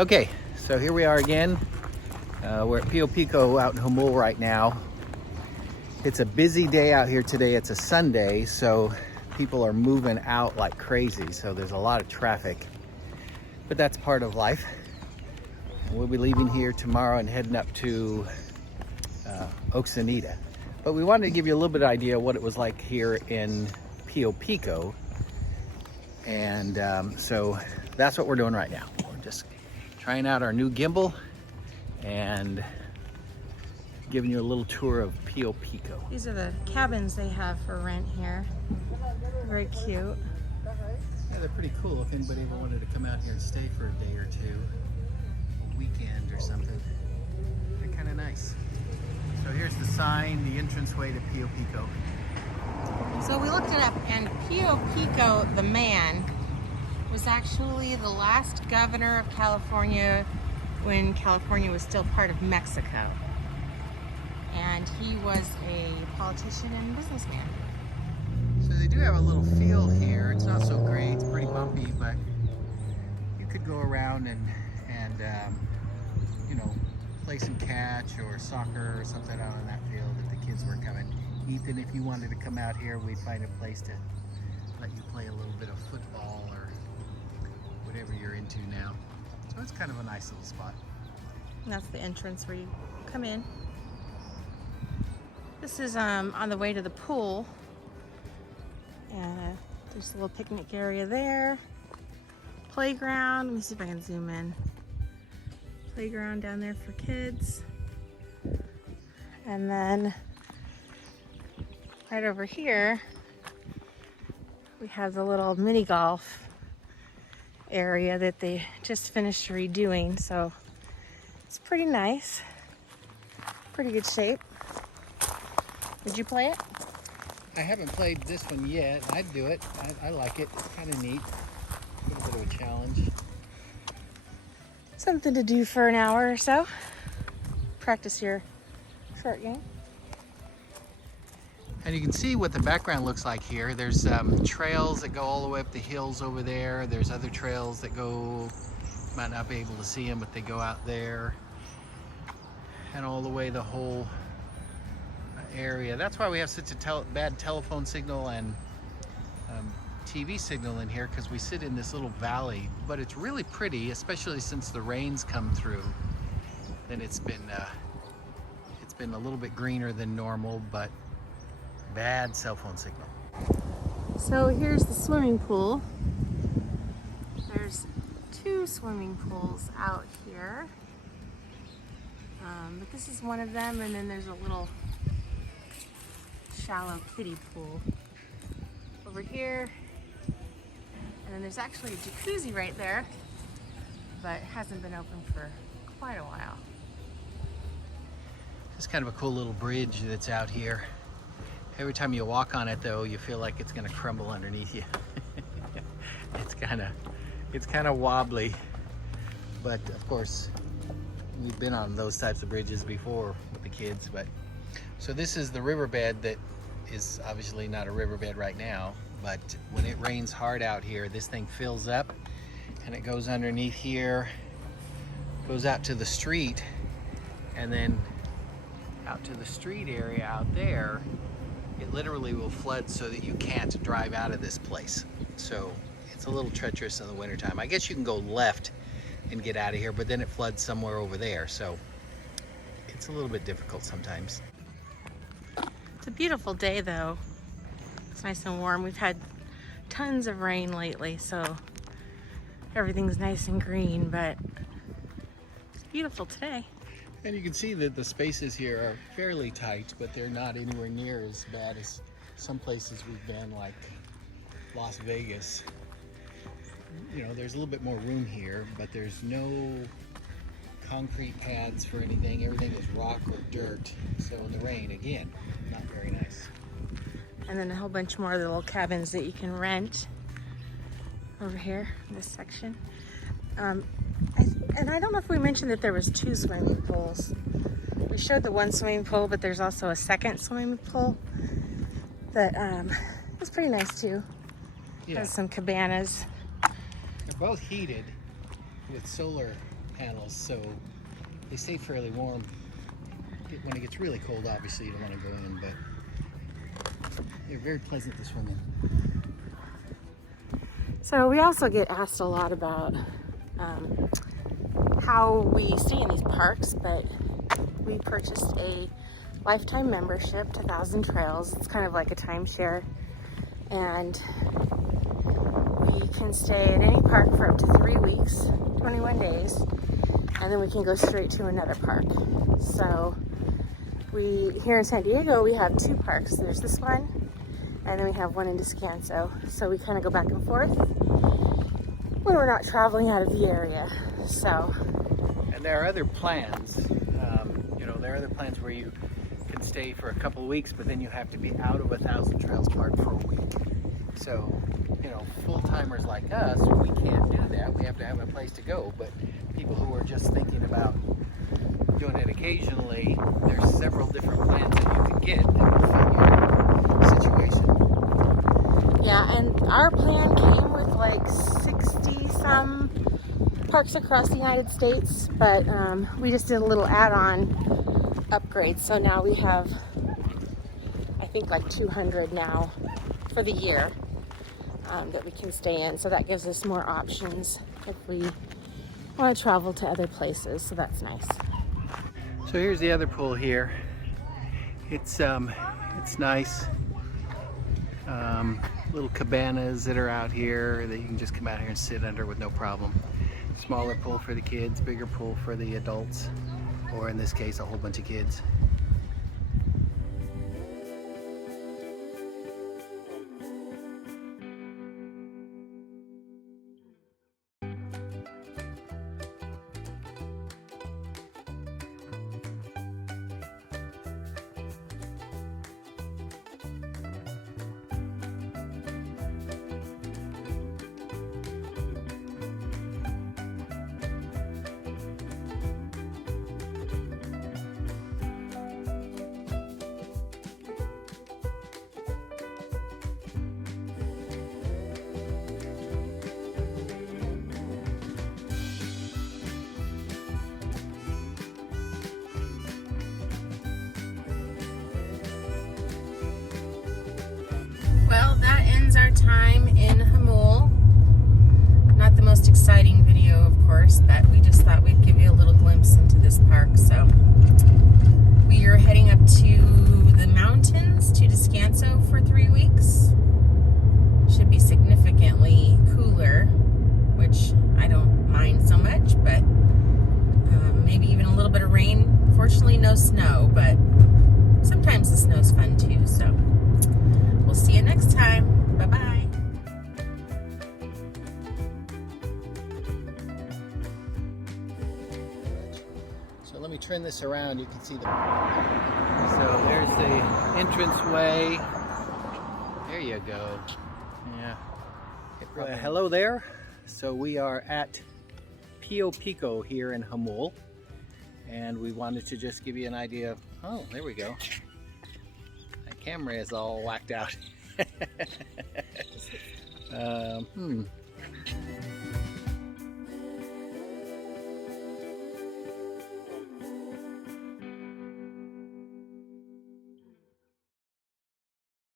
Okay, so here we are again. We're at Pico out in Jamul right now. It's a busy day out here today. It's a Sunday, so people are moving out like crazy. So there's a lot of traffic, but that's part of life. We'll be leaving here tomorrow and heading up to Oxanita. But we wanted to give you a little bit of idea of what it was like here in Pico. And so that's what we're doing right now. We're just trying out our new gimbal and giving you a little tour of Pico. These are the cabins they have for rent here. Very cute. Yeah, they're pretty cool if anybody ever wanted to come out here and stay for a day or two, a weekend or something. They're kind of nice. So here's the sign, the entranceway to Pico. So we looked it up, and Pico, the man, was actually the last governor of California when California was still part of Mexico. And he was a politician and businessman. So they do have a little field here. It's not so great, it's pretty bumpy, but you could go around and you know, play some catch or soccer or something out on that field if the kids were coming. Ethan, if you wanted to come out here, we'd find a place to let you play a little bit of football or whatever you're into now. So it's kind of a nice little spot. And that's the entrance where you come in. This is on the way to the pool. And there's a little picnic area there. Playground, let me see if I can zoom in. Playground down there for kids. And then right over here, we have the little mini golf area that they just finished redoing. So it's pretty nice, pretty good shape. Did you play it? I haven't played this one yet. I'd do it. I like it. It's kind of neat. A little bit of a challenge. Something to do for an hour or so. Practice your short game. And you can see what the background looks like here. There's trails that go all the way up the hills over there. There's other trails that go, you might not be able to see them, but they go out there. And all the way the whole area. That's why we have such a bad telephone signal and TV signal in here, because we sit in this little valley. But it's really pretty, especially since the rains come through. Then it's been a little bit greener than normal, but bad cell phone signal. So here's the swimming pool. There's 2 swimming pools out here. But this is one of them, and then there's a little shallow kiddie pool over here. And then there's actually a jacuzzi right there, but it hasn't been open for quite a while. It's kind of a cool little bridge that's out here. Every time you walk on it, though, you feel like it's going to crumble underneath you. It's kind of wobbly, but of course, we've been on those types of bridges before with the kids. But so this is the riverbed that is obviously not a riverbed right now, but when it rains hard out here, this thing fills up and it goes underneath here, goes out to the street, and then out to the street area out there, it literally will flood so that you can't drive out of this place. So it's a little treacherous in the wintertime. I guess you can go left and get out of here, but then it floods somewhere over there. So it's a little bit difficult sometimes. It's a beautiful day though. It's nice and warm. We've had tons of rain lately, so everything's nice and green, but it's beautiful today. And you can see that the spaces here are fairly tight, but they're not anywhere near as bad as some places we've been, like Las Vegas. You know, there's a little bit more room here, but there's no concrete pads for anything. Everything is rock or dirt. So in the rain, again, not very nice. And then a whole bunch more of the little cabins that you can rent over here in this section. And I don't know if we mentioned that there was 2 swimming pools. We showed the one swimming pool, but there's also a second swimming pool that was pretty nice too. Yeah. Has some cabanas. They're both heated with solar panels, so they stay fairly warm. When it gets really cold, obviously you don't want to go in, but they're very pleasant to swim in. So we also get asked a lot about how we stay in these parks, but we purchased a lifetime membership to Thousand Trails. It's kind of like a timeshare, and we can stay at any park for up to 3 weeks, 21 days, and then we can go straight to another park. So here in San Diego, we have 2 parks. There's this one, and then we have one in Descanso. So we kind of go back and forth when we're not traveling out of the area. So, and there are other plans. There are other plans where you can stay for a couple of weeks, but then you have to be out of a Thousand Trails park for a week. So, full-timers like us, we can't do that. We have to have a place to go. But people who are just thinking about doing it occasionally, there's several different plans that you can get that will fit your situation. yeah, and our plan came with like 60-some parks across the United States, but we just did a little add-on upgrade. So now we have, I think, like 200 now for the year that we can stay in. So that gives us more options if we want to travel to other places. So that's nice. So here's the other pool here. It's nice. Little cabanas that are out here that you can just come out here and sit under with no problem. Smaller pool for the kids, bigger pool for the adults, or in this case, a whole bunch of kids. Well, that ends our time in Jamul. Not the most exciting video, of course, but we just thought we'd give you a little glimpse into this park. So we are heading up to the mountains, to Descanso, for 3 weeks. Should be significantly cooler, which I don't mind so much, but maybe even a little bit of rain. Fortunately, no snow, but sometimes the snow's fun too, so we'll see you next time. Bye-bye. So let me turn this around. You can see the. So there's the entranceway. There you go. Yeah. Hello there. So we are at Pico here in Jamul, and we wanted to just give you an idea of. Oh, there we go. That camera is all whacked out.